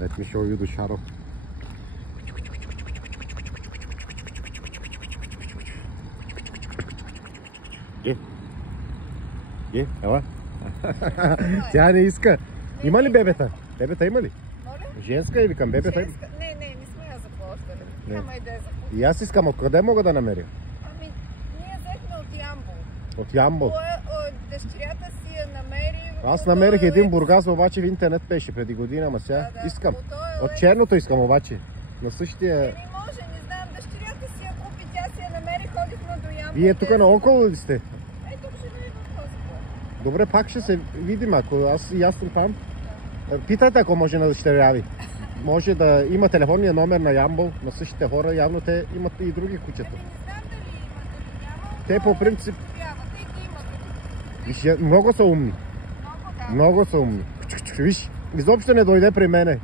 Let me show you the shadow. Ела. Тя не иска. Има ли бебета? Бебета има ли? Женска или към бебета? Не, не сме я заплащали. Няма идея за. И аз искам, откъде мога да намеря? Ами, ние взехме от Ямбол. От Ямбол? Дъщерята си я намери. Аз намерих един Бургас, обаче в интернет беше преди година, ама сега искам. От черното искам обаче. На същия... Не може, не знам, дъщерята си я купи, тя си я намери, ходихме до Ямбол. Вие тук наоколо ли сте? Тук живее в този блок. Добре, пак ще се видим, ако аз съм там. Питайте, ако може на дъщеря ви. Може да има телефонния номер на Ямбол, на същите хора, явно те имат и други кучета. Не знам дали има, дали няма. Те по принцип... Виж, много са умни. много, да. Много са умни. Виж, изобщо не дойде при мене.